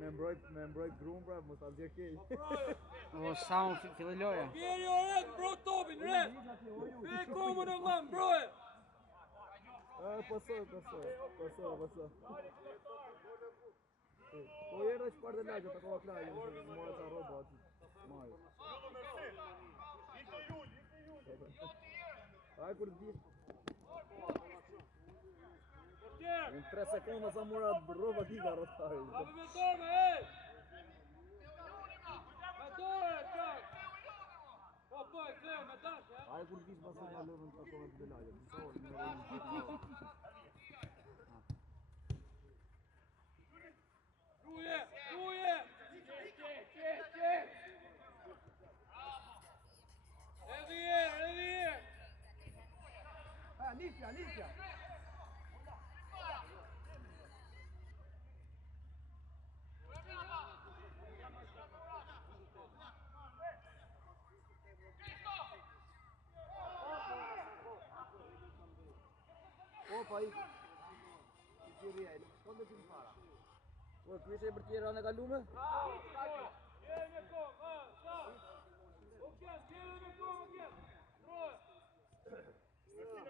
Me mbrojt gruan pra, mos ta nxjerr keq. O sa më filloi loja. Jeri ore, mbro topin, re! Ve komën e vëllai, mbroje! Pasoj. Po era çfarë të lajë, ta koha krajë, mora ta rroba aty. Maj. Ai kur di. Në 3 sekonda sa mora rroba giga rrotari. Apo me dorë, ej! Me dorë, çak! Po, e kleo me dash, ja? Ai kur dis pasaj na lëvën ta koha të lajë. Ruje! Edhe! Nisja. Opa, i tjeri e, s'konde që në para. Po, kështë e për tjera në kalume? Jeri me kom, sa! Okjes, jeri me kom, okjes! Ruje!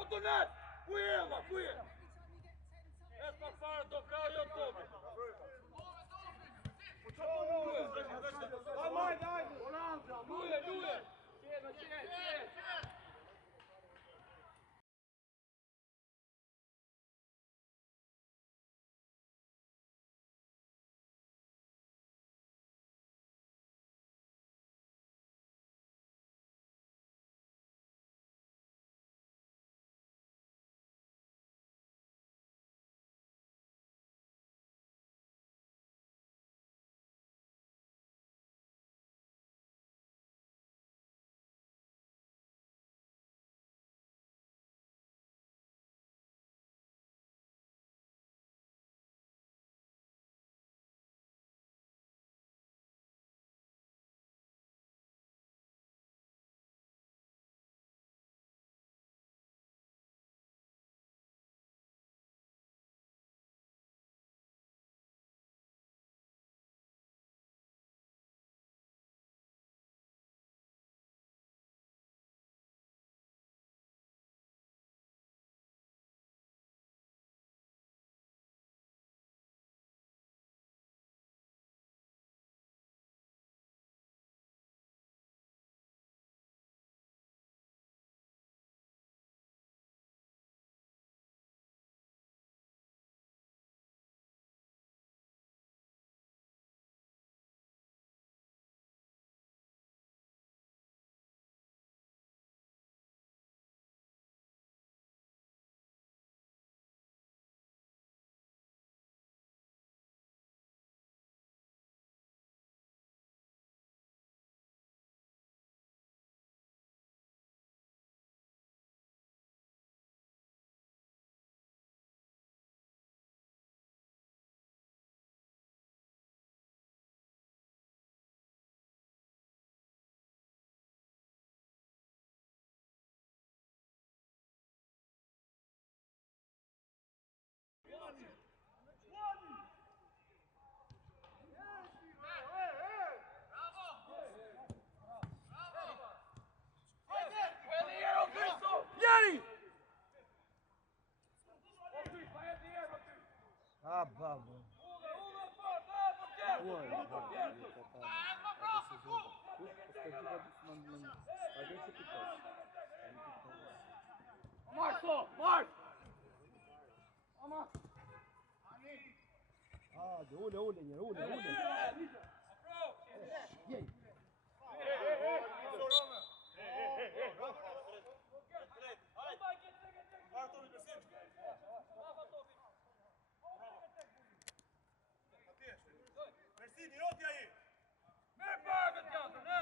Otonat! Ku je? E pa fare do ka jo topi. Luje! Qe! Ah, bravo. Mark! Ah, ule, njërë, Jej. Mersini, roti ai! Me bagët janë, ne?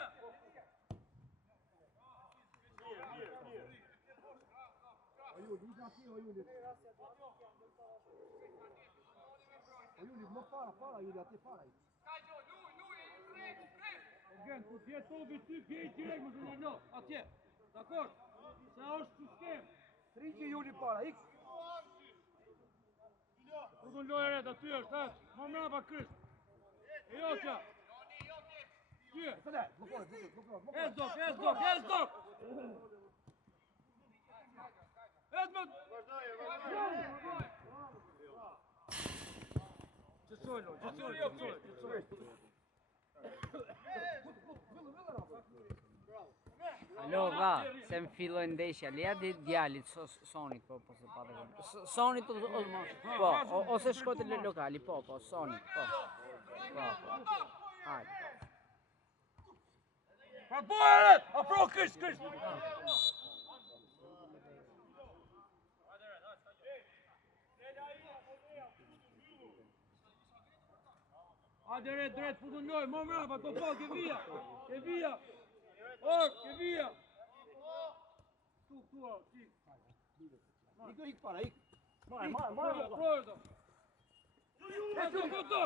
Juli, më para, Juli, aty para. Ka gjo, luj! Gjen, ku t'je topi ty, bjej direkt më të nërno, atje, dakor? Se është të skem. Riki Juli para, ik. Rudun lojë red, aty është, më mrapa Krisht. E jo tja. Tje. Ezdok. Ezmet! Qësoj. Alo, va, se më filloj ndeshja, leja di djalit, Sonit, po se pate Sonit, po, ose shko të lokali, po, Sonit, po. Hajde. Pa bojeret! Apro Krisht! Hajde red, futun loj, më mrapa, to pal, ke vija! Ork, ke vija! Tu, ti. Ik para, ik. Marrë, projë do.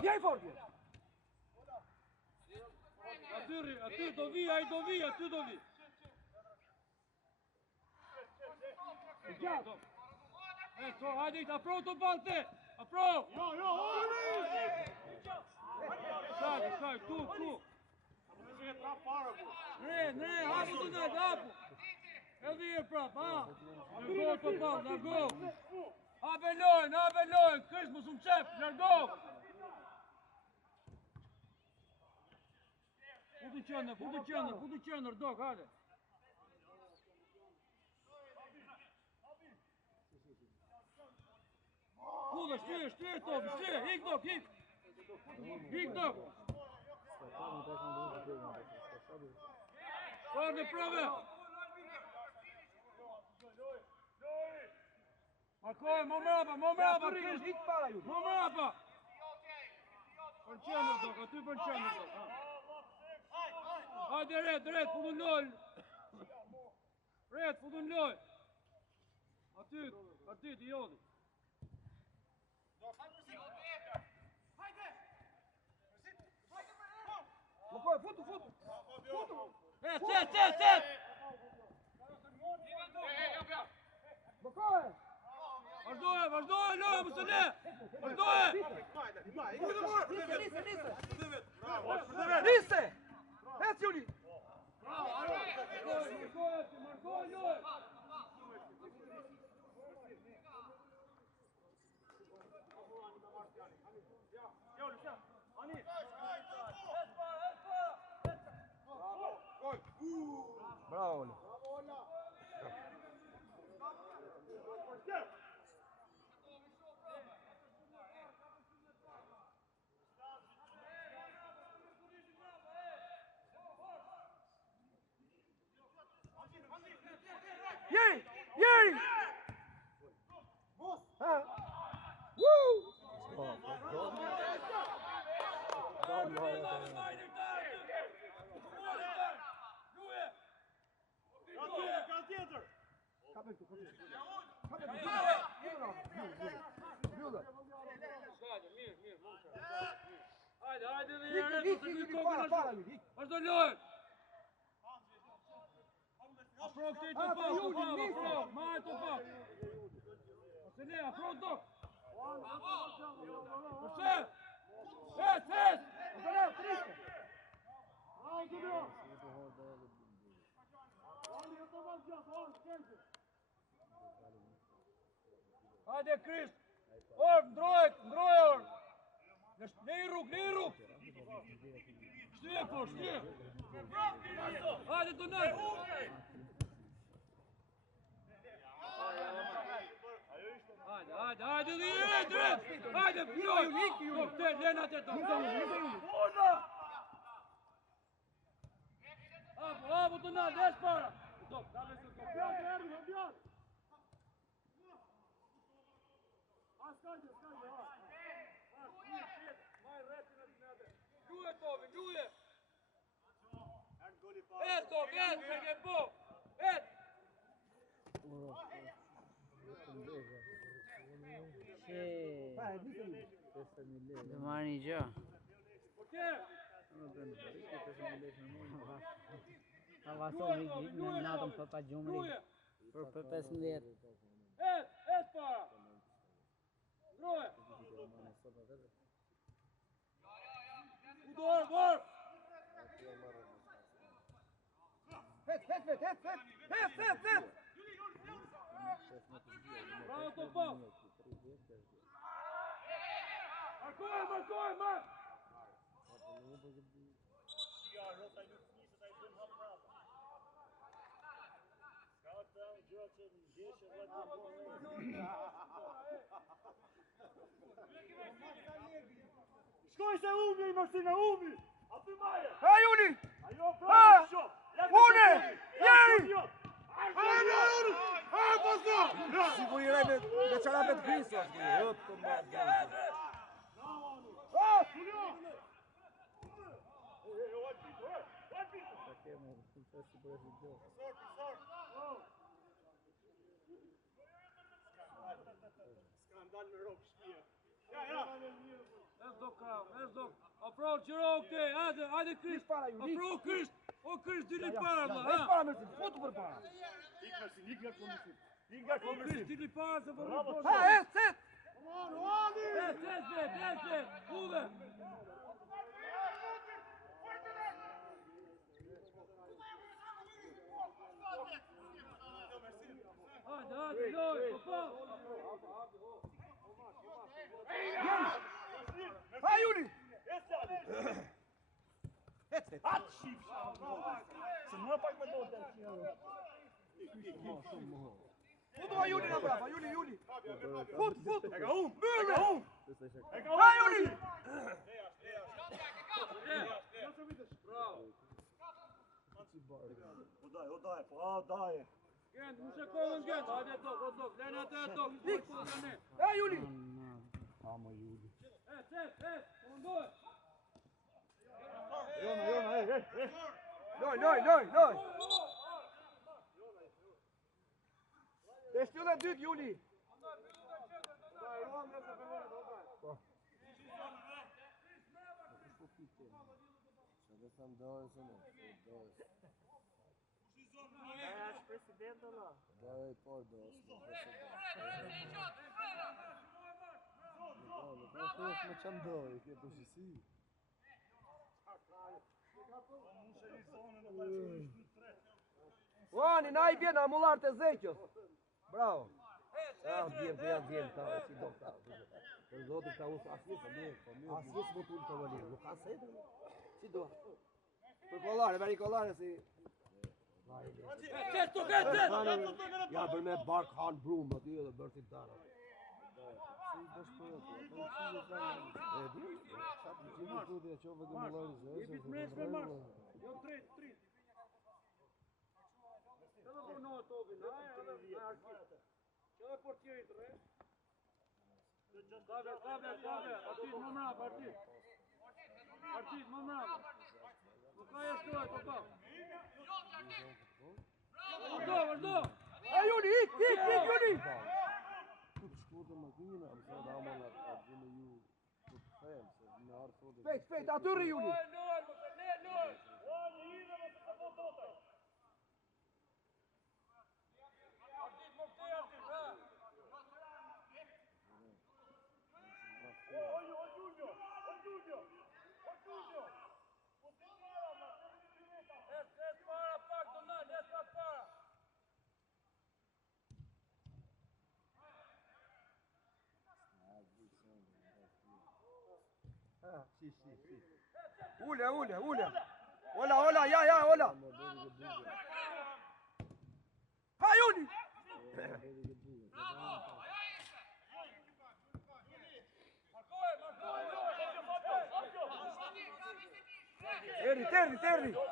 Jaj fort! Aty do vi, ai do vi. Eto, hajde, apro të bal te! Apro! Jo, Shaj, tu! Ne, hapu të nëtë, hapu! E dhije prap, ha? Largo të bal, largo! Hape lojnë, Krisht më shumë qep, largo! Futu qëndër, dok, hajde! Kuda, shtyje topi, ik dok! Parë prove! Markoj, më mrapa, Krisht! Ik para ju. Më mrapa! Për qëndër dok, aty për qëndër dok. Hajde red, futun loj! Red, futun loj! Aty, ti jodi! Futu! Set! Bëkohet! Vazhdoj, lojë, më së ne! Vazhdoj! Nise! Ec Juli! Markoj, lojë! Bravo, Oli. Jeri! Ha! Woo! Hajde, Para, vazhdo lojë! Afro këti të pak, marë të pak! Ose ne, afro të dok! Përse! Hes! Hajde Krisht! Orë, ndrojë orë! Ne i rrug! Shtyje! Hajde të nëjë! Hajde, direkt! Hajde, pjoj! Dokter, lena të dokter! Apo të nëjë, desh para! Gjuje, Tobi, gjuje! Tok, që po! Dhe marrë një gjë. Ta vasov i në natën për pa gjumëri. Për 15. Es para! Zdroje! Udor, vor! Het! Bravo, Topal! Markoj, man! Shkoj se umi, Martina, umi! Aty maje! Ha, Juli! Ajo pra, shok! Une! Jeri! Ha, posto! Siguriraj me çarapet grisu ashtu. Hop, të marrë. Let's go. Approach, Gjero, okay. Hajde, Chris. Approach, Chris. O, Chris, dili para, vlla, Vesh ha? para Mersin, fotu për para. O, Chris, dili para, se vërru po. Ha, et! Desce, ude. Hajde, loj, Topal. Ha, Juli! Et! Se më pak me do të Futu ha Juli na brava, Juli! Fut! E ka um! Ha, Juli! Bravo. Odaje. Gent, mu shekojnë Gent. Hajde tok, lene atë tok. Ha, Juli! Komandoj. Loj! Te shtyllë e dytë, Juli! Uani, na I bjen amullar të zeqës. Bravo. Ja, bjen, ta, si do ta. Për zotin ka usë asjes më tullë të vëllirë. Nuk ka sejtë. Si do? Për kollare, veri kollare si... Ja, bër me Bark Han Brum, do t'i dhe bërë si dara. Jepit mesme marsh. Jo, trit. Edhe vonohet topin, edhe arsit. Edhe portieri të re. Kabe, artit më mrap, artit më mrap. Nuk ka jeshtuaj, Topal. Vazhdo! Ha, Juli, ik, Juli! Spejt, atyrri, Juli! Sì. Ula. Ola, ja, ola. Ha, Juli!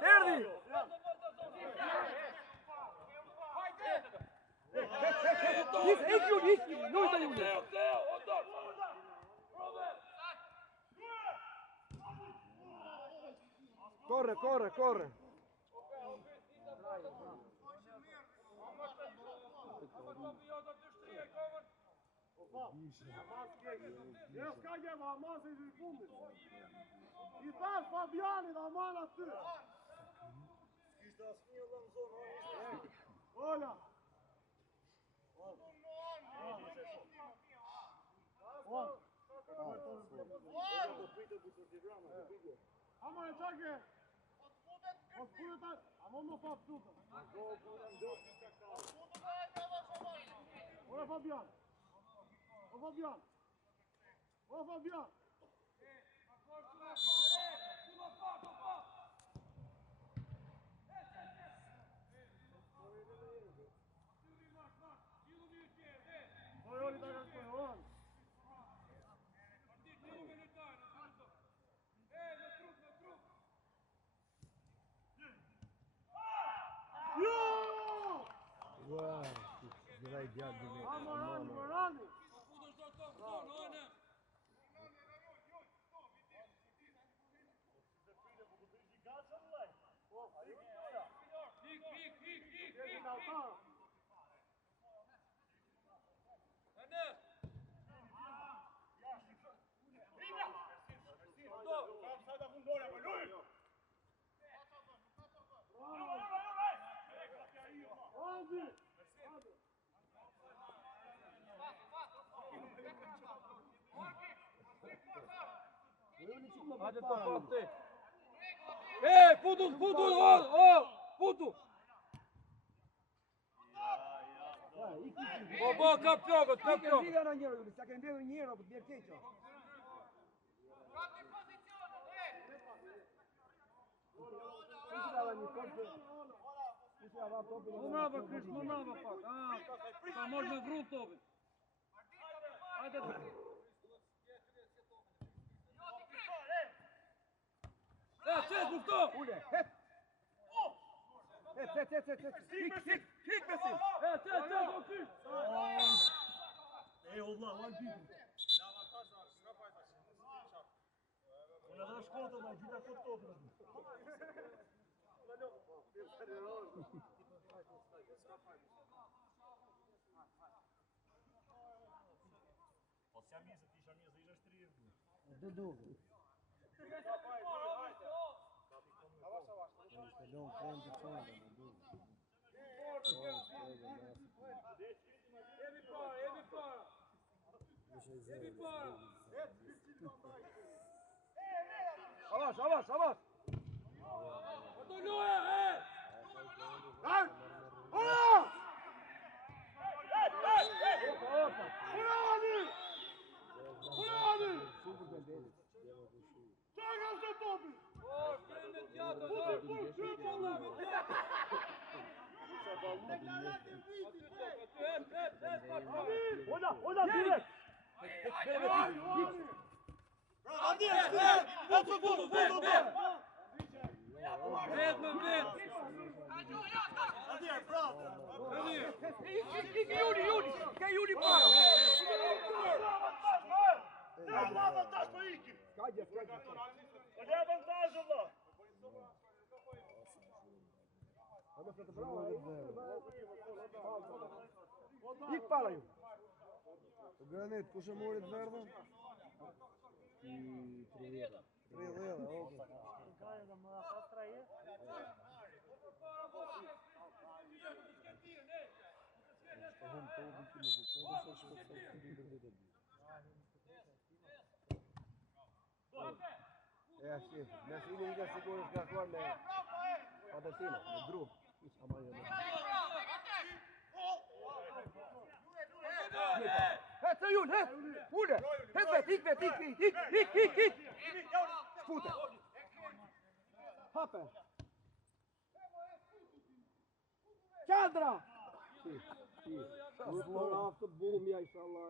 Terdi! Ik, Juli, nooit aan Juli. Corre. Ja s'ka gjeva, Aman se i fundit. I thash Fabianit, Aman aty. Kishte asnjë vëllë në zonë, Ola. Aman e çake. Aman më pa tutën. Ora Fabian. O Fabian. O Fabian. Oj, da ga on. Wow, direi djalë dhe me. Morani. Hajde të fati. Futu, futu. Po, ka plogët, ka Ti ke plogët. ndiga në njërë, Juli, sa ke ndedhur njërë, po të bjerë keqo. Më mrava, Krish, më mrava pak. Ka mos me vru topin. Hajde të. Qes, bufto! Ule, het! Het. Hik, besim! Qes, o Krish! Ej, Allah, one people. Unë edhe shkotë, me gjitha këtë topin. Po s'jam mirë se t'isha mirë, se isha shtrirë. Dhe duke. Ishte do në krem të qëndë, dhe duke. Avash! Ato loja, Super gëndeli. Çaka se topi! Ola, direkt! Hadi, Vet, Hadi, bravo! Ke Juli para! Ja, avantaj po ikim! Ka gjë. Ja, avantaj, Allah! Ik para ju. Granit, kush e mori të verdhën? I 30. 30, okej. E ashtë, nësë i nga sigur është krakuar me Padetina, me Dru. Ish ama jo me. Het se Jul, het! Ule! Het vet, ik! Spute! Hape! Qandra! Nuk më raftë bumja, inshallah.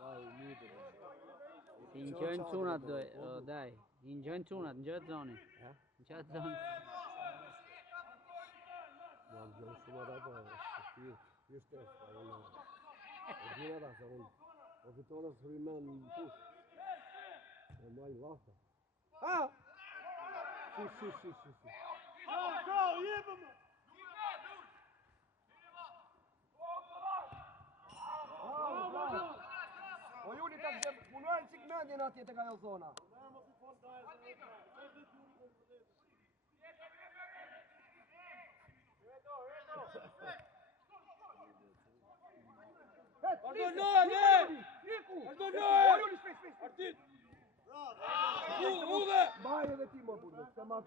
Daj, mirë. Si në qënë cunat, daj. I në qënë cunat, në qëtë zoni. Në qëtë zoni. Në gjënë shumë rapa, jeshte, e gjënë da, se unë, o fitore së rrimen në push. E majnë lasta. Ha! Si. Go, jebëm! punojnë qik mendjen atje të ka jo zona. Ardo lojën, Ardo lojën! Artit! Uve! Mbaj edhe ti më burdo.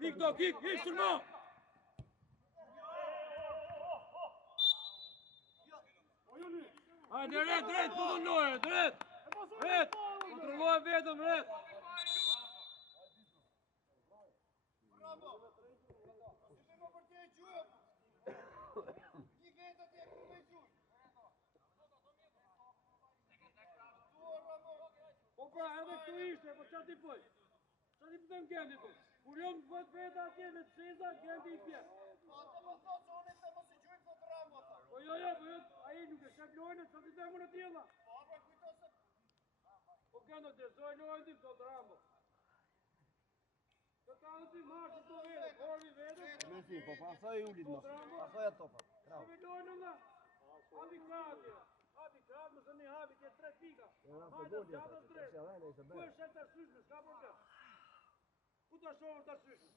Ik do, ik sulmo! Hajde, drejt, po do lojën, drejt! Kontrolloj vetëm, drejt! Po pra, edhe këtu ishte, po qa ti poj? Qa ti pëtëm Gendi tu? Kur jom vët veta atje me të seza, Gendi i pje. Po jo, a i nuk e shep lojnë, qa ti temë në tjela? Po Gendo të zoj lojnë ti pëto të Rambo. Të ka në ti marë të vete, korvi vete. Me si, po pasoj ullit më. Pasoj ato pa. Krau. Shpe lojnë nga. Habi kratje. Habi kratë, më së një habi, ke 3 pika. Hajde, s'gjatës drejt. Ku e shetë të shyshme, s'ka problem. Ku të shohër të shyshme?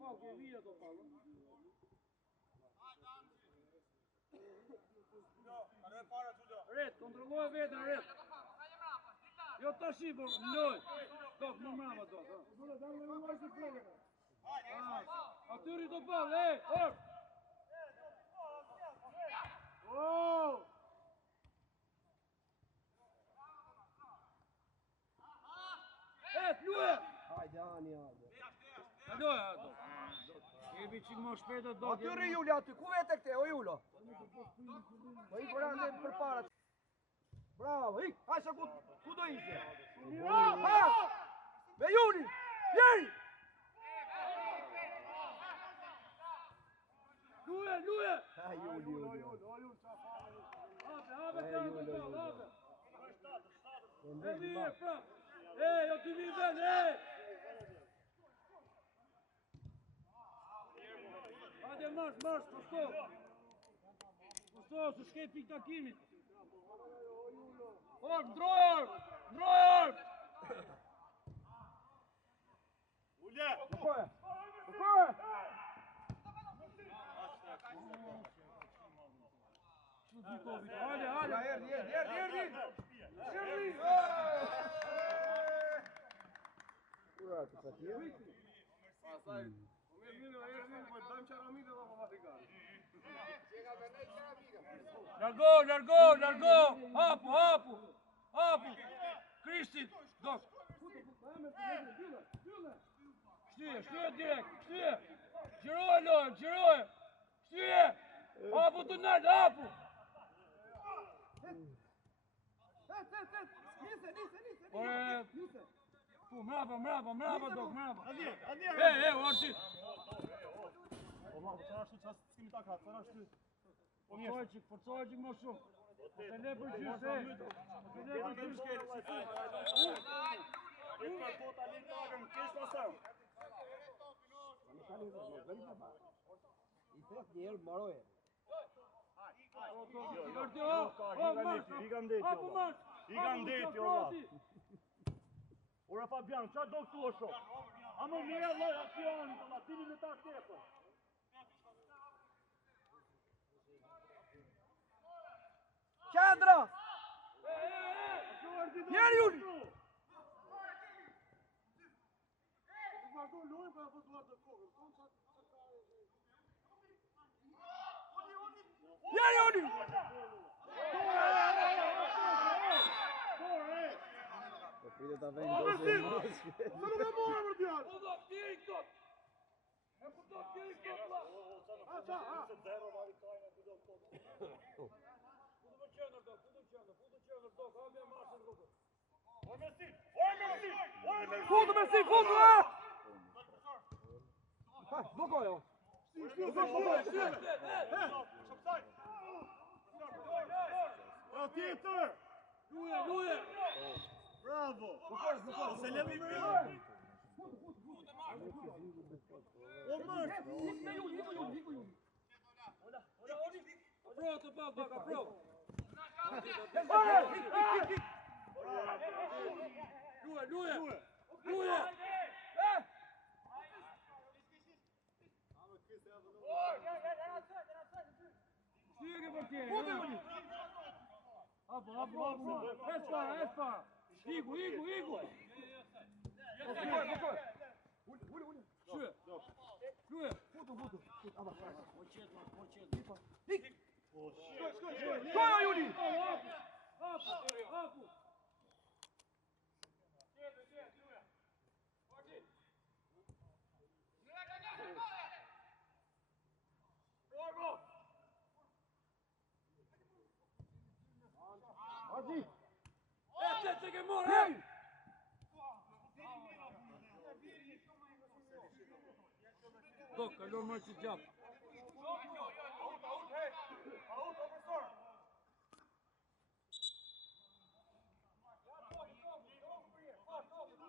Pau, che via to Paolo? Red, kontrolloj vetën, Red. Jo të shi, po loj. Dok, më mrama do. Atyri to Paolo, or! Oh! Luje! Hajde, ani, hajde. Ado. Jebi qik më shpejtë do. Atyri Julja aty, ku vete këte, o Jullo? Po i kërë ande për para. Bravo, ik, hajsa ku do ishe? Ha! Me Juli, jeri! Luje! Ha, Juli. Hape, hape. Ndë E bak. prap. Jo ti vi ven, Hajde marsh, posto. Posto, su shkej pik takimit. Or, ndrojër! Ulje! Pokoje! Hajde! Erdi! Ura, të fatje? Largo! Hapu! Krishtin, dos! Shtyje direkt! Gjiroj! Shtyje! Hapu të nalë, hapu! Nise! Tu, mrapa, dok, mrapa! Adje! Orçit! O ma, të rashtu qas të kimi taka, të rashtu. Forcoj qik më shumë. Të le për gjysë, I tek njerë mbaroje. Ikam deti, o ma. Ora Fabian, qa do këtu o shok? A më mire loj aksionit, o ma, dini me ta tepër. Qendra! Njeri Juli! Njeri Juli! Po pride ta vend dozë e mos. Së nuk e morë më djarë! Po do, tjeri këtot! E po do, tjeri këtot, la! Ha, Futu me si, futu! Blokoj, jo! Tjetër! Luje! Bravo! Se lemi me O mërë! Pro të baka, pro! Luje! Stiga portiere! Apo! Espa! Igu! Luje! Koja, Juni! Apu! Azi! C'è che muore! Tocca, non mangi già.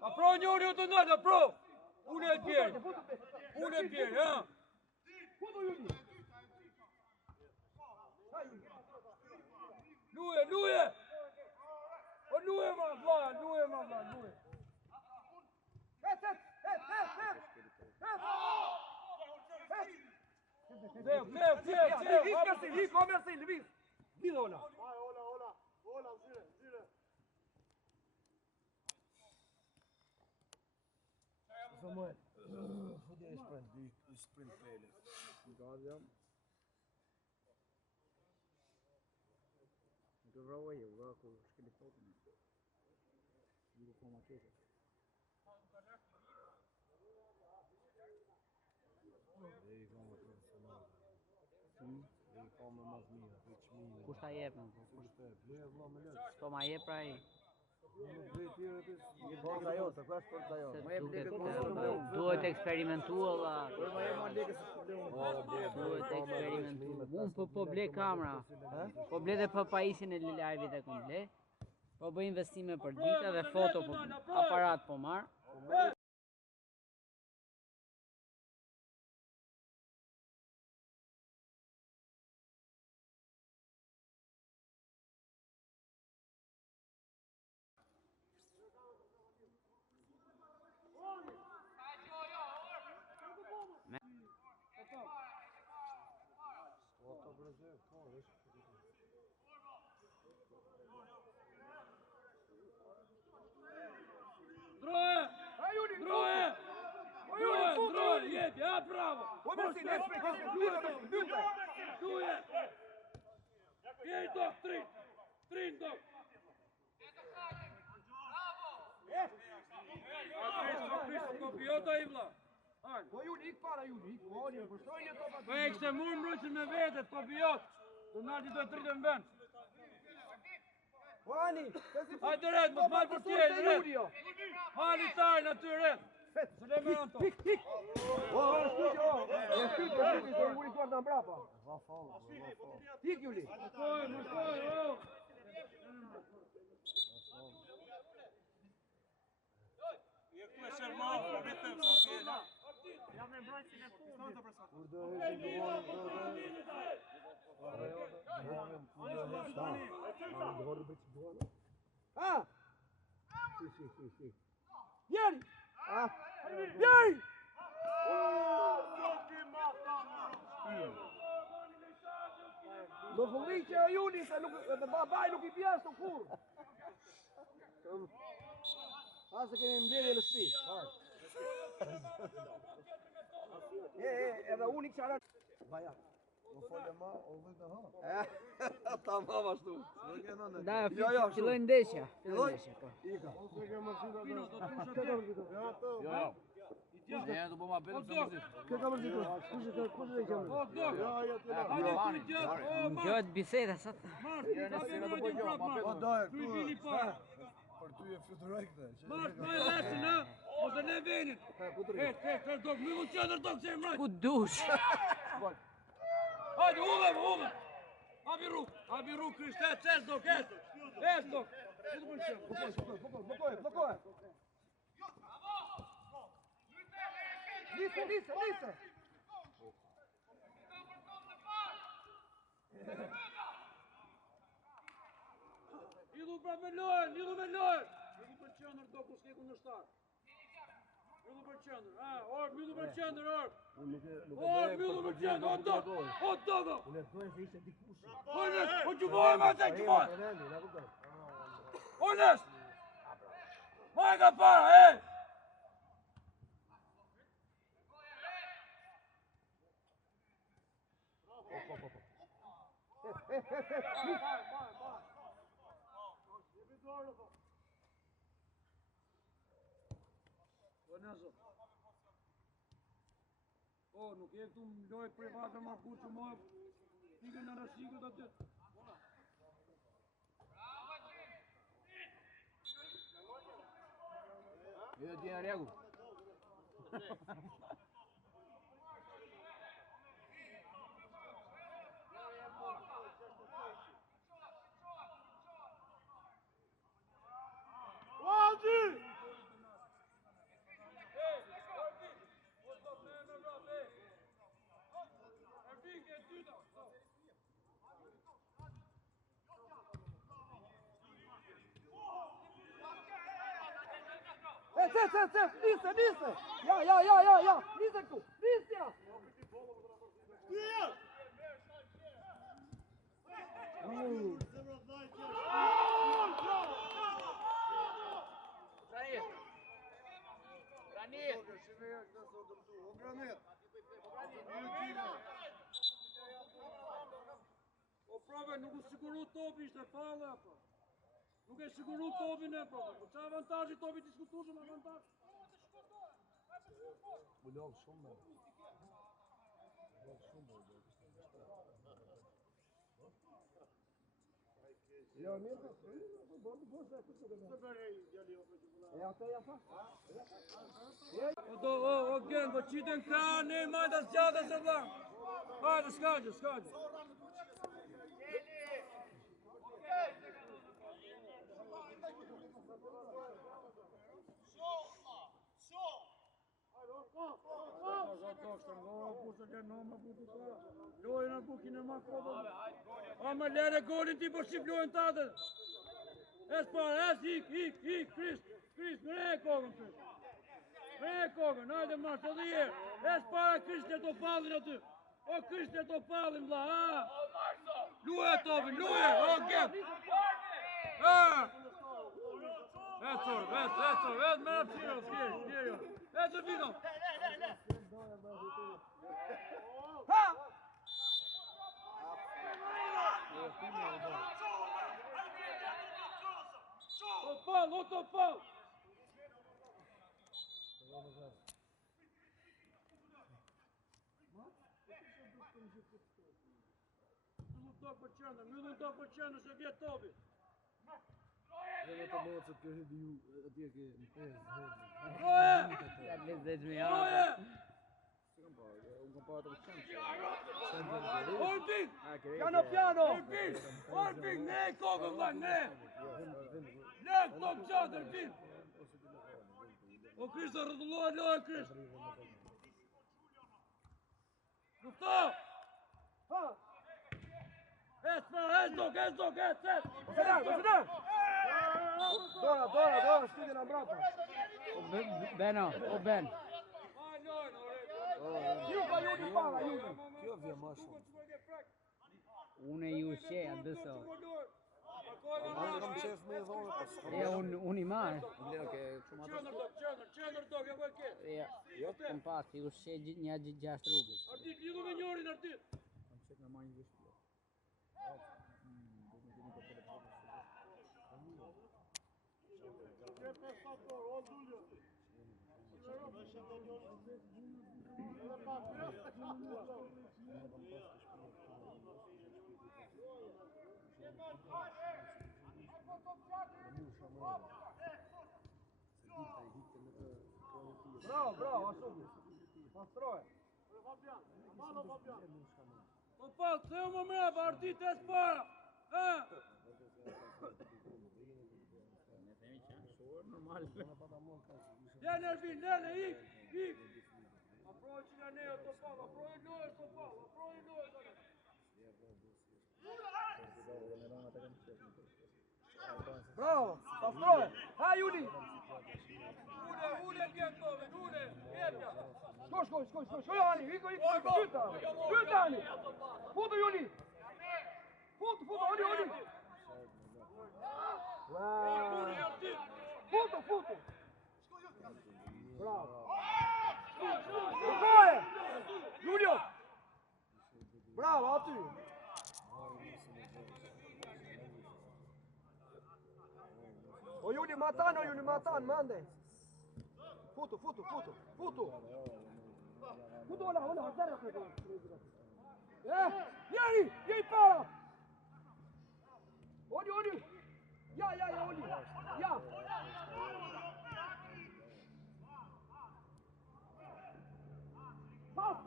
A pro njëri u të ndërë, a pro! Unë e tjerë, ha? Luje! O luje ma vla, luje! Hik, Mersil, lëviz! Lidhe, Ola! Ola, zyre! Samuel, fudi e sprint pele. Gardja. Në të vrava je, vra ku shkeli fotin. Nuk po ma qete. Dhe i ka më profesional. Dhe i ka më mas mija, të qmija. Kush ta jep më? Kush të jep? Le, vla me lëtë. Po ma jep pra i. Forza jote, kjo është forza jote. Duhet eksperimentu valla. Duhet eksperimentu. Unë po ble kamera. Po ble dhe papaisin e live-it e komple. Po bëj investime për dita dhe foto po aparat po marr. Droje, jepi, ja bravo! O Mersil, Luje! Jej dok, trin dok! Kristo, kopijota i vla! Po Juni, ik para Juni, ik po një, përstojnë e topa të Po e kështë mund mbrojtën me vetet, kopijot! Donaldi do të rritën vend! Po Ani, Hajde red, mos marrë për tjerë, red! Hali tajnë aty red! Se le me në to! Hik! O, e shkyt, se uri kuar në mbrapa. Hik, Juli! Mërkoj, o! Këtu e shërmon, rritëm sa fjela. Jam e mbrojtën e fundit. Kur do e shë Ah! Si. Jeri! Jeri! Nuk vëlliqe e Juni, se babaj nuk I pjesë të kur. Asë kemi mbledhje në shtëpi. Edhe unë I kisha rënë. Baja. O folë ma, o vëjtë ha. Tamam ashtu. Da, fillojnë ndeshja. Ika. Ne do bëma bëjmë të mërzit. Kë ka mërzitur? Kush e qenë? O, dog! Hajde ti gjët! O, Në gjohet biseda sot. Mark, ti ka të mëjtë prap, Mark! O, dojë, Tu i vini parë! Për ty e fluturoj këtë. Mark, më e lesin, ha? Ose ne venin! Hetë, dog, më mund qëndër, dog, që e mrajt! Ku dush? Hajde, ullëm! Habi rrug, Krisht, ec, dog, ec! Ec, dog! Ku të përqëm? Blokoj. Lisa. Idhu pra me lojën! Idhu për qëndër, dog, ku s'ke kundërshtar! Idhu për qëndër, orë, idhu për qëndër, orë! Orë, idhu për qëndër, o, dog! O, dog! Unë e dojë se ishte dikush. O, gjumoj, ma të gjumoj! Ones! Ma e ka para, e! O, nuk e këtu më lojë private ma ku që ma tikën në rësikët aty. Jo ti në regu. Waldi! Lisa. Ja. Lisa këtu. Lisa. O, prove, nuk u siguru topi, ishte falle, apo? Nuk e siguru topin e, prove. Po qa avantajë topi diskutushëm avantajë? U lodh shumë. Jo, mirë. E ato ja fa? O, gen, po qitën ka, ne majta s'gjata se vla. Hajde, s'kaqë. Lojën në bukin e ma kodën. A më lere golin ti po shqip lojën të atër. Es para, ik, Krist, me e kogën, Krist. Me e kogën, hajde marë të dhijer. Es para, Krist e to pallin aty. O, Krist e to pallin, bla, ha. Luje topin, o, gep. Ha. Et me në pëshirë, s'kjerë. Et të vino. Ha! O pal! Myllën do për qëndër se vjetë topi. Edhe të mos të kërë di ju, atje ke në pesë. Ja le 10 mijë. Unë kam parë të qëndë. Orpin! Piano! Orpin, ne kokën vla, ne! Ne këto qëndër, Orpin! O, Krishtë, rëdullohet lojë, Krishtë! Lufto! Ha! Es dog! Dora, shkidin a mbrapa. Beno, o ben. Ju pala. Kjo vje ma shumë. Unë e ju shqe, adëso. Unë kam qef me dhore pas. E, unë i marë. Qëndër dog, e bëj këtë. Jo, kom pas, ju shqe një 6 rrugës. Ardit, lidhu me njërin, Ardit. Kam qek me majnë vishpjo. Bravo, bravo, asumi. Pastroje. Topal, ceo më mrapa, ardit e s'para. Lene Ervin, lene, ik. Aproj që nga nejo Topal, aproj lojës Topal, aproj lojës. Bravo, pastroje. Ha, Juli. Ule, bjen tove, ule, jetja. Shko, Ani, iko, skyta, Ani. Futu, Juli. Futu, Oli. Futu. Bravo. Goje. Julio. Bravo, aty. O Juli matan, mande. Futu. Futu, ola, hazara. Jej para. Oli. Ja, Oli. Ja. Pas.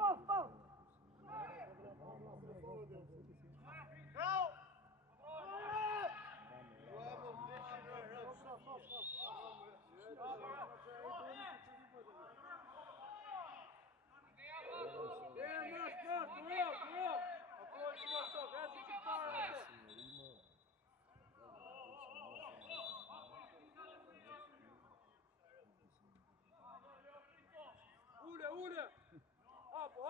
Ule. Hapo.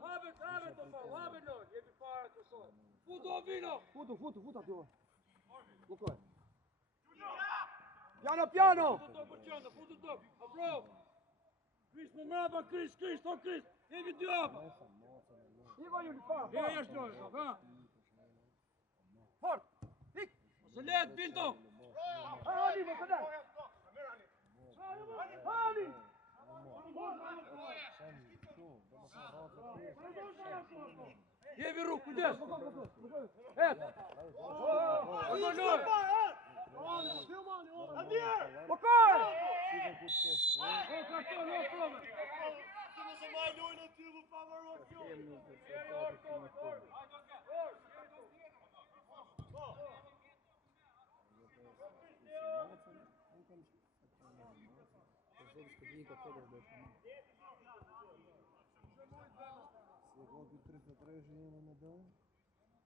Habe Topal, habe lojë. Jepi para të sot. Futu, Vino. Futu aty. Bukoj. Piano. Futu top. Aprov. Kris më mrapa, Kris. Jepi dy hapa. Ivo Juli, para. Ja jashtë lojë, ha. Fort. Ik. Se lehet, Pinto. Ali, më këdaj. Ali. Jepi rrug, kujdes. Bukoj. Karton, prove. Секунди 33 жени не дам,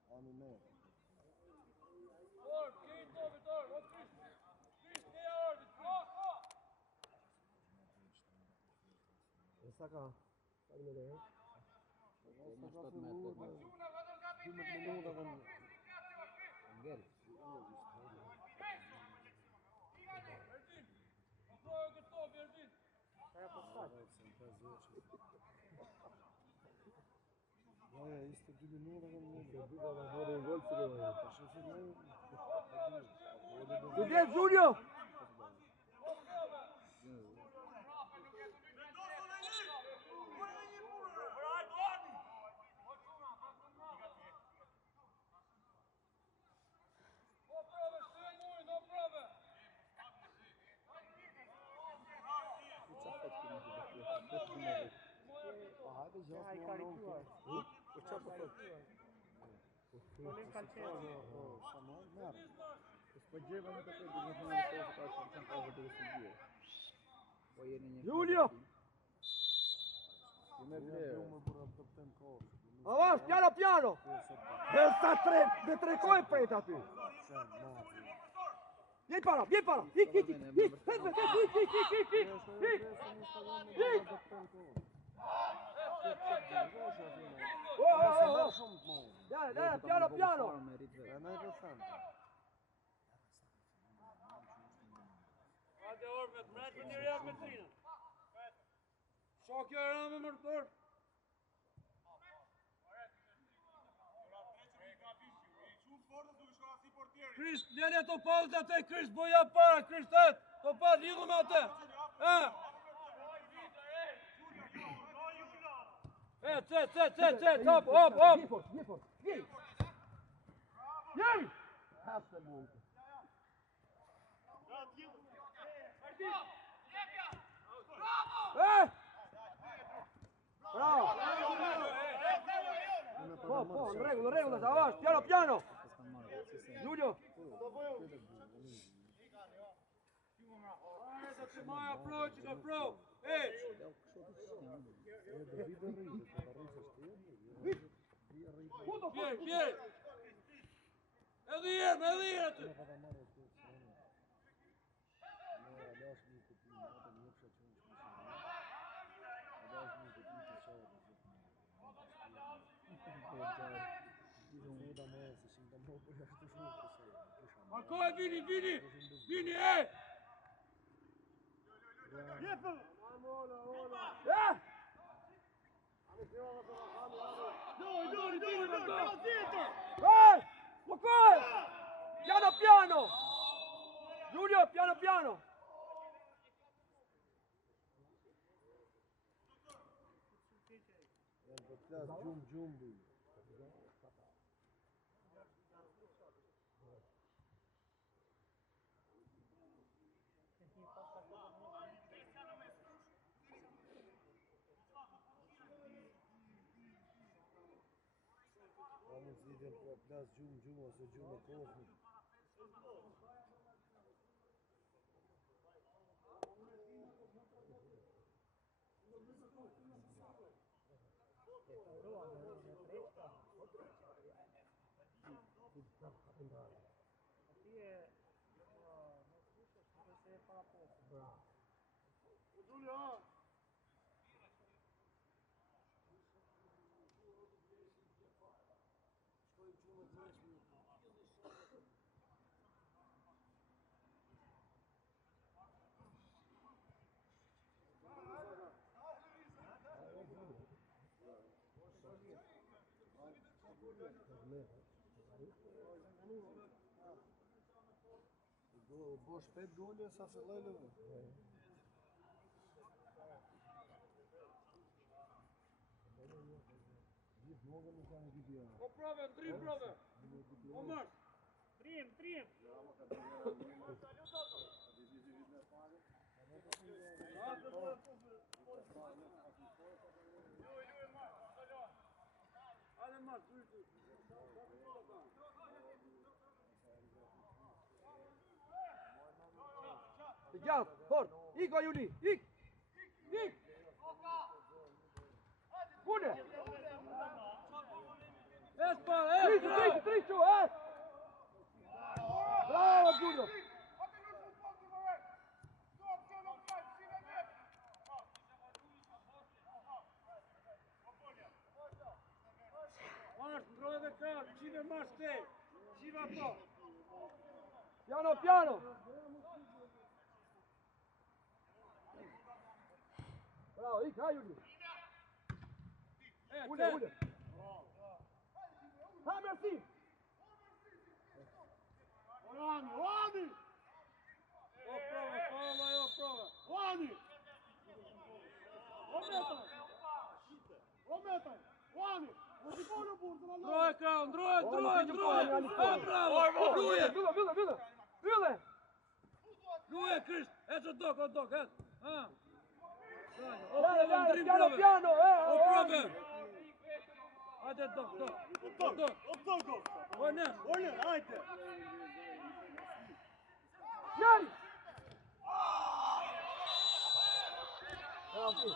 ами не. Saka. Hadi nereye? Gel. Ja, isto bili nudagan Gdje, Julio? Julio! Avanti, piano! Ne trecoi preta aty! Vieni para! Ik! Dai, piano! Hadi Ormet, mret me një rjak me trina. Shokja e rame më rëtër. Kris, lene Topal të atë, Kris, boja para, Kris të atë. Topal, lidhë me atë. Hop, hop, hop! Gdje fort? Gdje? Jej! Hasë mund. Bravo! Po, në regullë, sa vash, piano! Julio! My approach, Hey! Pje! Edhe jem aty! Markoj, vini, ej! Jepë! Piano! Giulio, piano! Giumbi. Vamos idem para plas Gjum ose Gjum e Kofën. Giulio! Bosh 5 gole sa filloi lëvë. Gjithmonë nuk kanë video. O prove, 3 prove! O marsh! Trim! Hajde marsh, Gjallë, fort, iko Juli, ik! Pune! Tricu, Bravo, Giulio! Marsh, ndroj dhe ka, qive marsh te, qiva po. Piano! Bravo, ik, ha Juli! Ule! Ha, merci! Oani! O prove! Oani! Ometaj! Oani! Mos I bolo burë, të Ndroj krau, ndroj! Ha, bravo! Vylle! Luje, Krisht! E që dok, e! Ha! O prove, ndrim prove! Piano! O prove! Hajde, dok! Ojnë, hajde! Njeri! Bravo, ti!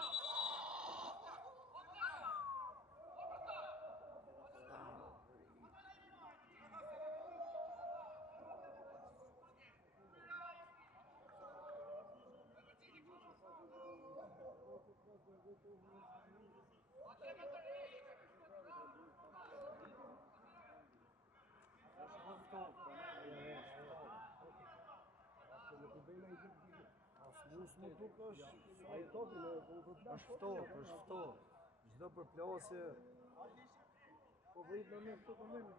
Është fto. Çdo përplasje. Po vrit në mes këto komente.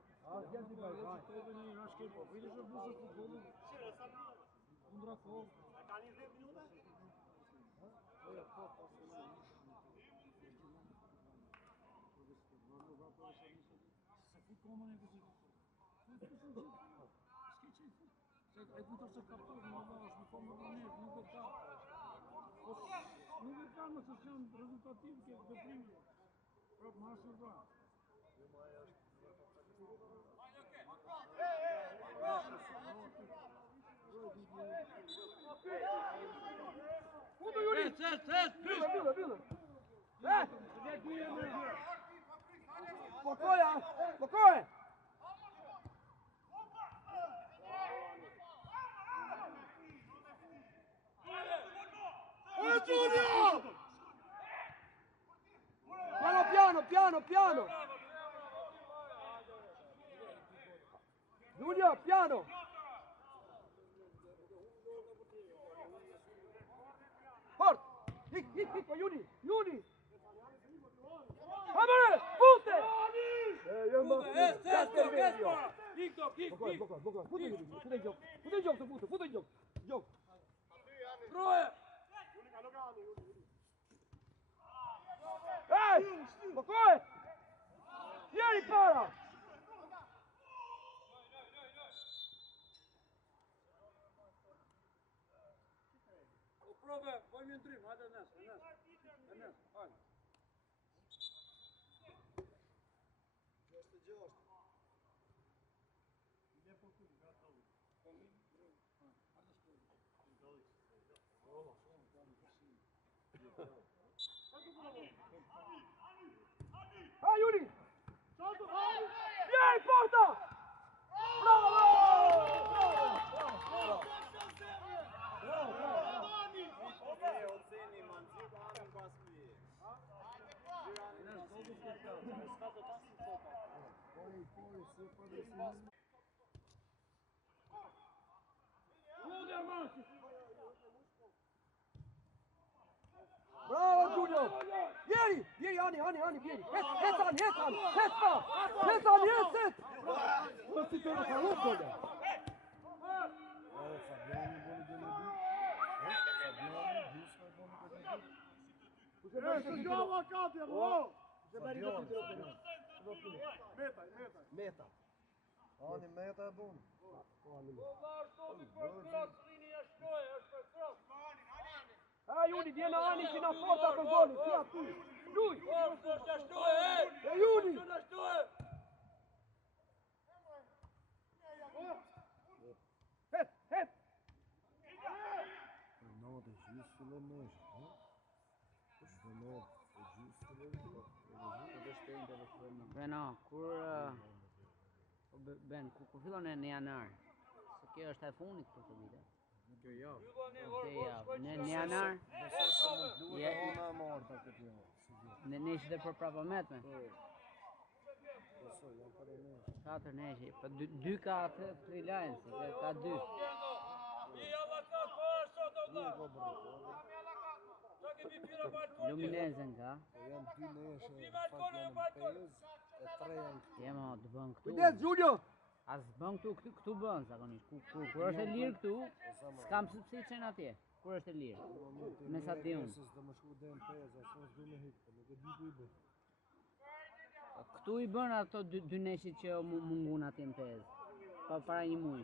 Gjen ti baj. Po vjen një rashkë, po vjen është buzë futbolli. Kundra fol. A ka 20 minuta? komën e kësaj. Ai punto se kapton, më vash, më komë vonë, nuk e ka. Nuk e ka më se janë rezultativ që veprimi. Prap masë vra. Spokojnie, spokojnie! Piano, piano, piano, piano! Giulio, piano! Forte! Hic, Juni, Juni! Hamere, punte! Fute in gioco, fute in gioco. Gioco. Troje! Spokojnie! Vieni, para! Попробуй, пойми дрим, hajde Enes, hajde. Vai, Juni! Vieni, porta! Bravo! Bravo, Giulio! Vieni, vieni, Ani, vieni! Het aan! Wat zit er nog aan opkomen? Joga cá, Pedro! Meta. Ani meta é bom. Ah, Juni, vieni Ani fino a porta per gol, sia tu. Lui! E Juni! Het! Não, det är just för mig. Beno, kur fillon e në janar, se kjo është e funit për të vite. Kjo javë. Në janar, në nesh dhe për prapamet me. 4 neshi, për 2 ka të freelance, ka 2. Luminezën ka. Janë 2 neshe, e 3 janë këtu. Jema, të bën këtu. Kujdes, Giulio! As bën këtu bën zakonisht. Kur është e lirë këtu, s'kam pse i çen atje. Kur është e lirë. Me sa di unë. Do më shku dhe në pezë, asë nësë du me hikë, nuk e di ku i bë. Këtu i bën ato 2 neshit që mungun atje në pezë. Pa para një muj.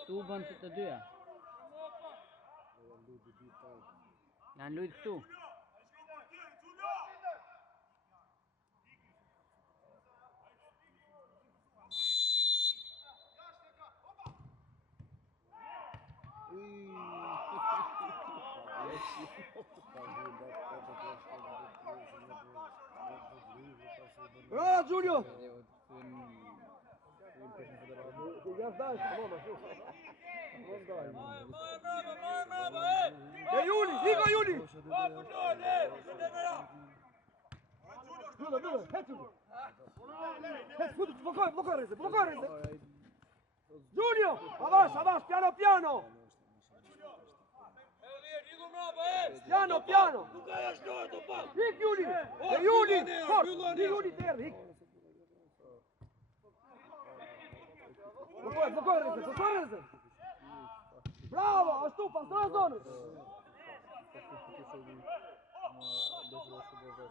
Këtu bën të dyja. Janë lujt këtu. Bravo, Giulio! Ja znaš, mama, E Juni, diga Juni! Bilo, het Juni! Het, blokaj reze! Giulio, avaš, piano! Piano! Hik Juni! E Juni! Fort! Di Juni ter, hik! Blokaj reze! Bravo, ashtu, pas të zonës!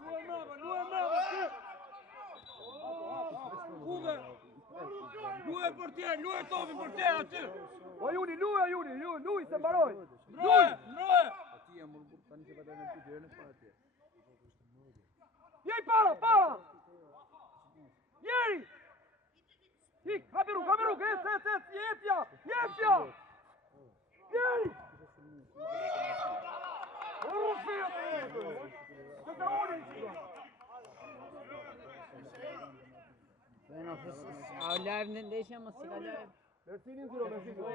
Não é nada, Kuve. Luaj për tjerë, luaj topin për tjerë aty. O Juni, luaj se mbaroj. Mroje. Jej para! Jej! Hik, hapi rrug, jepja! Jej! Bueno, a live në ndeshja mos si ka live. Bersinin zero, Bersinin.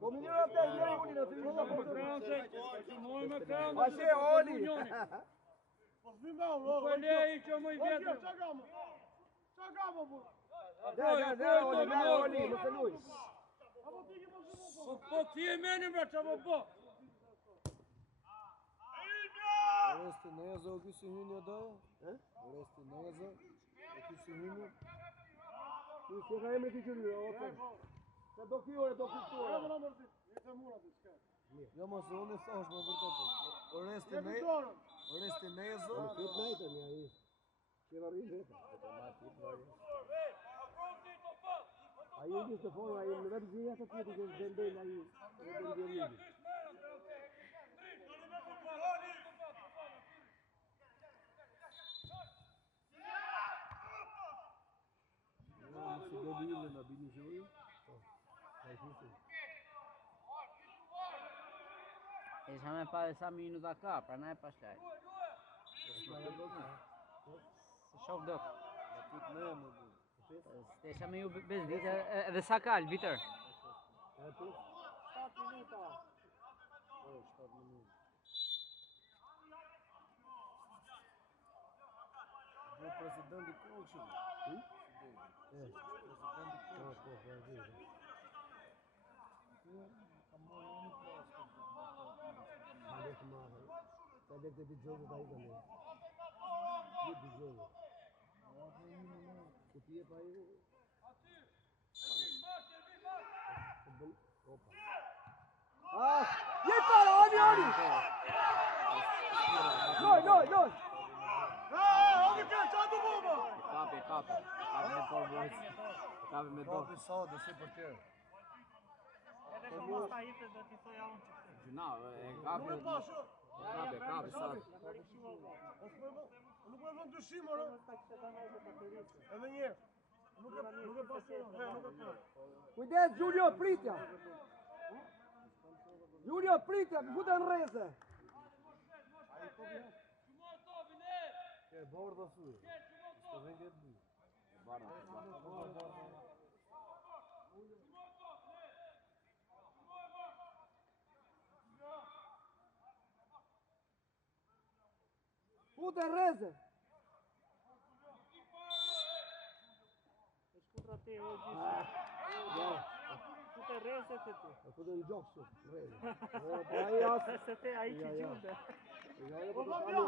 Kombinirë atë, njëri uni në fillim në postë. Ashe, Oli! Po zbimba u, Po lej që më i vjetër. Qa gamo, bu? Ne, Oli, më të luj. Po ti e menim bra që po po. Oreste Neza o kisi hynë do? Oreste Neza o kisi hynë? Ti se ka emri ti qëryre, ote. Se do kjo do këtuara. Jo mos unë thash më vërtet. Oreste Neza. Fit najtë një ai. Që varrin vetë. Ai e di se fora ai në vetë gjëja të tjetër që vendën ai. Si do bile na bini joi. E me pa dhe sa minuta ka, pra na e pa shtaj. Se shok do. Desha me ju bezdit edhe sa ka albitër. 7 minuta. Do presidenti koçi. Cadê que de jogo daí também? Que de jogo? Que tinha para ir. Opa. Ah! E para, olha! Dois! Kapi me to. Só do super tier. No, kapi sa. Nuk e vën dyshim, ore. Edhe një herë. Nuk e pasur. Kujdes, Giulio, pritja! Giulio, pritja, më futën rreze! Ke bordo su. Sto vende di. Futën rreze! Tutte rese te tu. Futën gjokë rreze. Ai asë. Se te ai që gjunde. Po Fabian!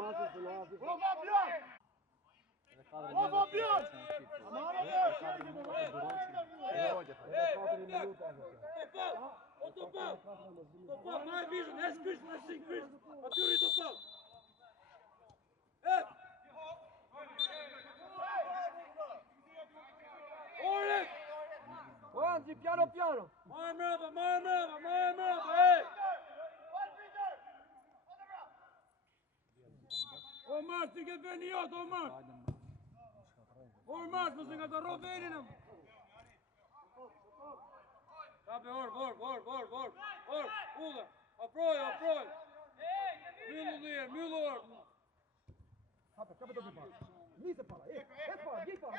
O Fabian! Amara me! Topa, my vision, that's Chris, Chris. Atyri topa. Ore! Anzi, piano! Marë mrapa, hey! Omar, ti ke veni jot, Omar! Omar, mëse nga të ro venin e më! Kape, or, ullë! Aproj! Myllu or! Kape do para. Nise para, gj para. Gj para!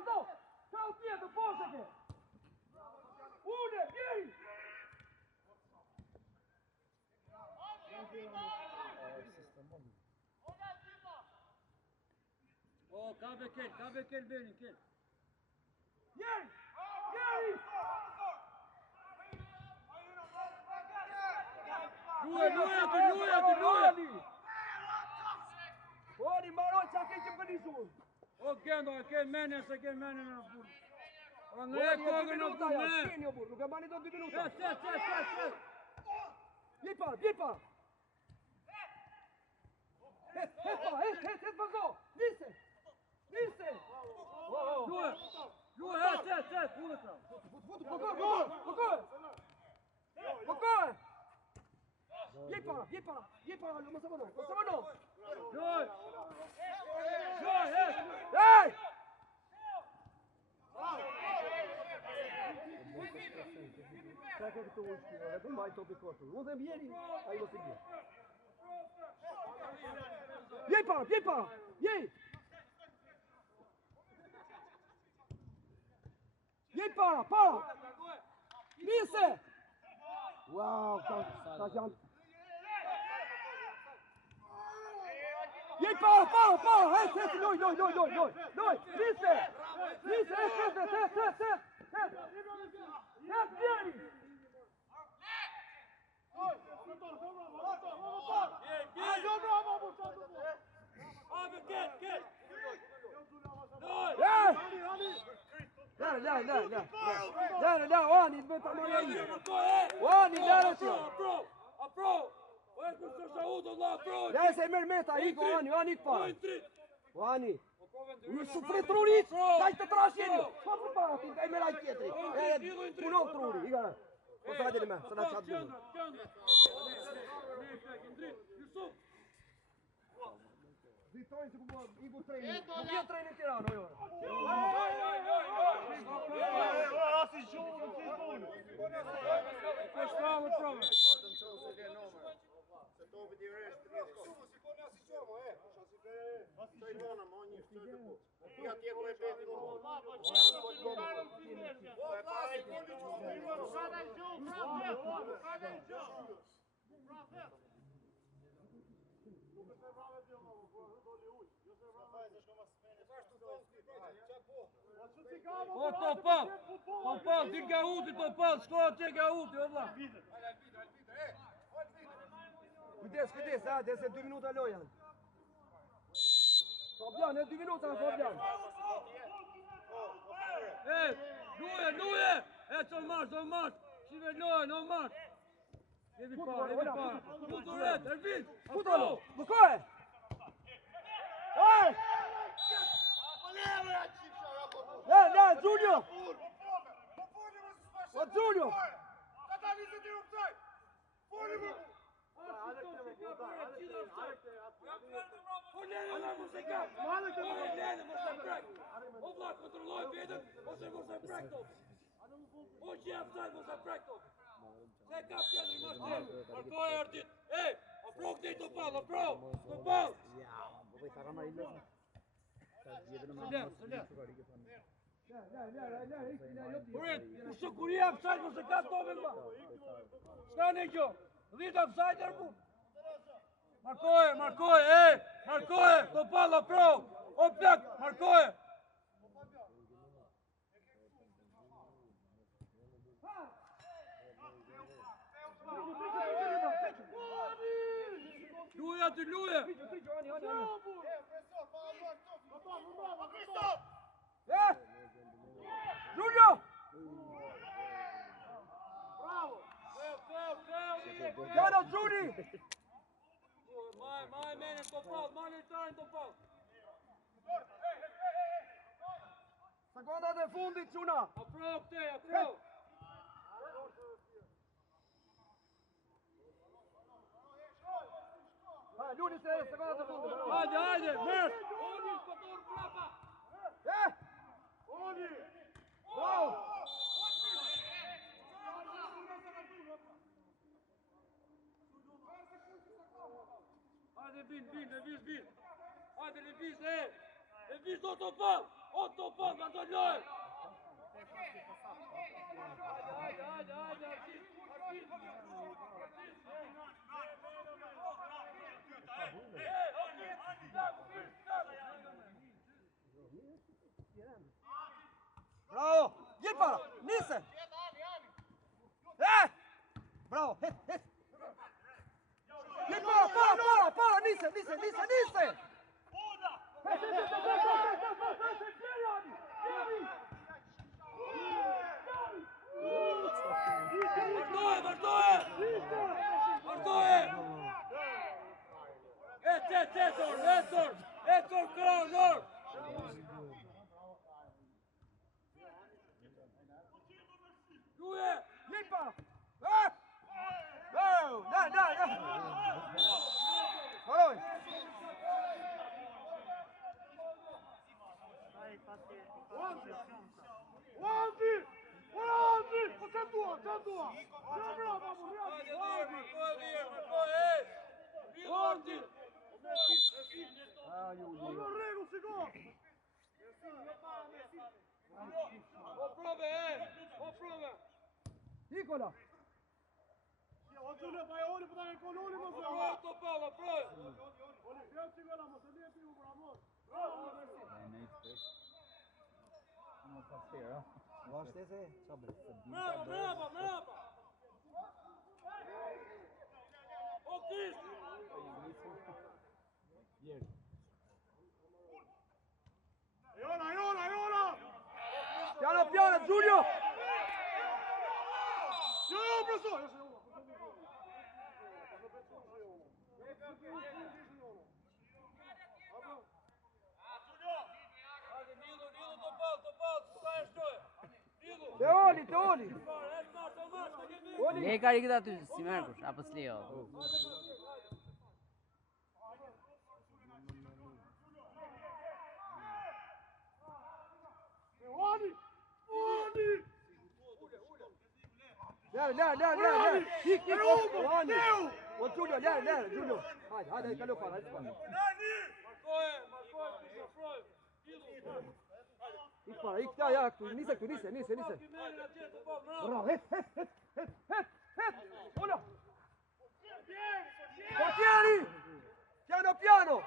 Sto! Sta u tjetë, poshe ke! Une, bjeri! O, kape kel venin, kel! Bjeri! Luaj! Ori, mbaroj që a ke që më këni shumë. O, Gendo, ke menen në burë. Andrea Kogan në punë, Shkeni o burr, nuk e bani do 2 minuta. Yes. Vjen para. Het vazhdo. Nise. Luaj, yes, punë të. Pokoj. Vjen para, mos e vano. Luaj, Hey! Kaj ke këtu ushti, edhe mbaj topi kotu. Unë dhe mbjeri, a i mos i bje. Vjen para, jej! Vjen para! Nise! Wow, ka janë... Vjen para! Hej, loj! Nise! Yes, Jerry! لا واني تبيت عمالي واني لا لا سمير ميتا هيك واني كفار واني وشوفري تروري داي تتراشيني شوفري بارتي داي ملاي كيتري كونو تروري يقرا وصاد لي ما صدق شاد Vitória se igu trening. Nuk je trening Tirana jo. Asi shumë ti punë. Po shkruaj provën. Se topi di rresht 30 kohë. Sikon asi shumë, Asi vona më një çfarë po. Ti atje ku e bëti më. O Topal, ti nga uti Topal, shko atje nga uti, o vlla. Kujdes, dese 2 minuta loja. Fabian, 2 minuta Fabian. Luje! Çon marsh. Shive lojë, no marsh. Jevi pa. Futuret, Ervin. Futolo, Bukoje. Hey! Ja, Giulio. O Giulio. Što kurija offside mos e ka topin ma. Šta nećo? 10 offside arbu. Markoje, Topalla pro. Oplak, Markoje. Luje. Giulio! Gara Giuli! My man in Topal, Topal. Seconda de fundit, Ciuna! Apro këte. Luni se seconda de fundit! Hajde, mërë! Bravo! Hajde bin, lëviz. Hajde lëviz, lëviz o Topal, ka të lojë. Hajde. Bravo! Gli para! Nisse! Bravo! Gli para! Nisse! Etor, Kron, Nor! Duje! Lipa! Oh! Daj! Oj! Guardi! C'è tua! Bravo! Guardi! Non rego, secondo! Oprove! Nikola! Oddio, vai ora per il colore, ma Pronto, Paolo, pronto! grazie quella, ma se lì è più bravo. Bravo! Vazhd e se, qa bre? Bravo! O Chris! E ora! Piano, Giulio! Io, professore! Te oli! Le ka rikët aty, si mërkush, apo s'leo? Lere! Hik! Oni! O Giulio, lere, Giulio! Hajde, kallo para, hajde para. Hik para, hik ta, ja, nise. Bravo, het! Portieri! Piano!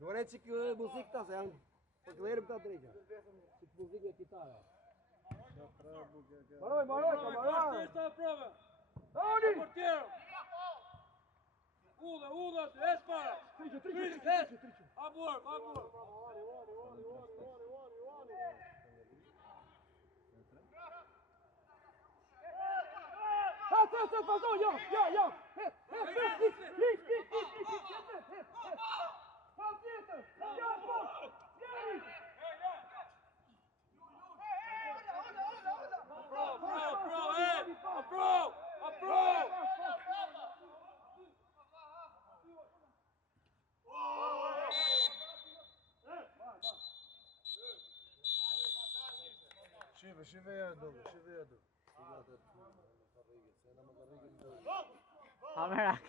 Doar çik muzik ta se janë po glerëm ta drejtë. Çik muzik e kitara. Maroj! Sta prova! Oni! Portiero! Uda, espara! Chris, abor! Passou, ja! Approve! Shive yardım. Kamerak.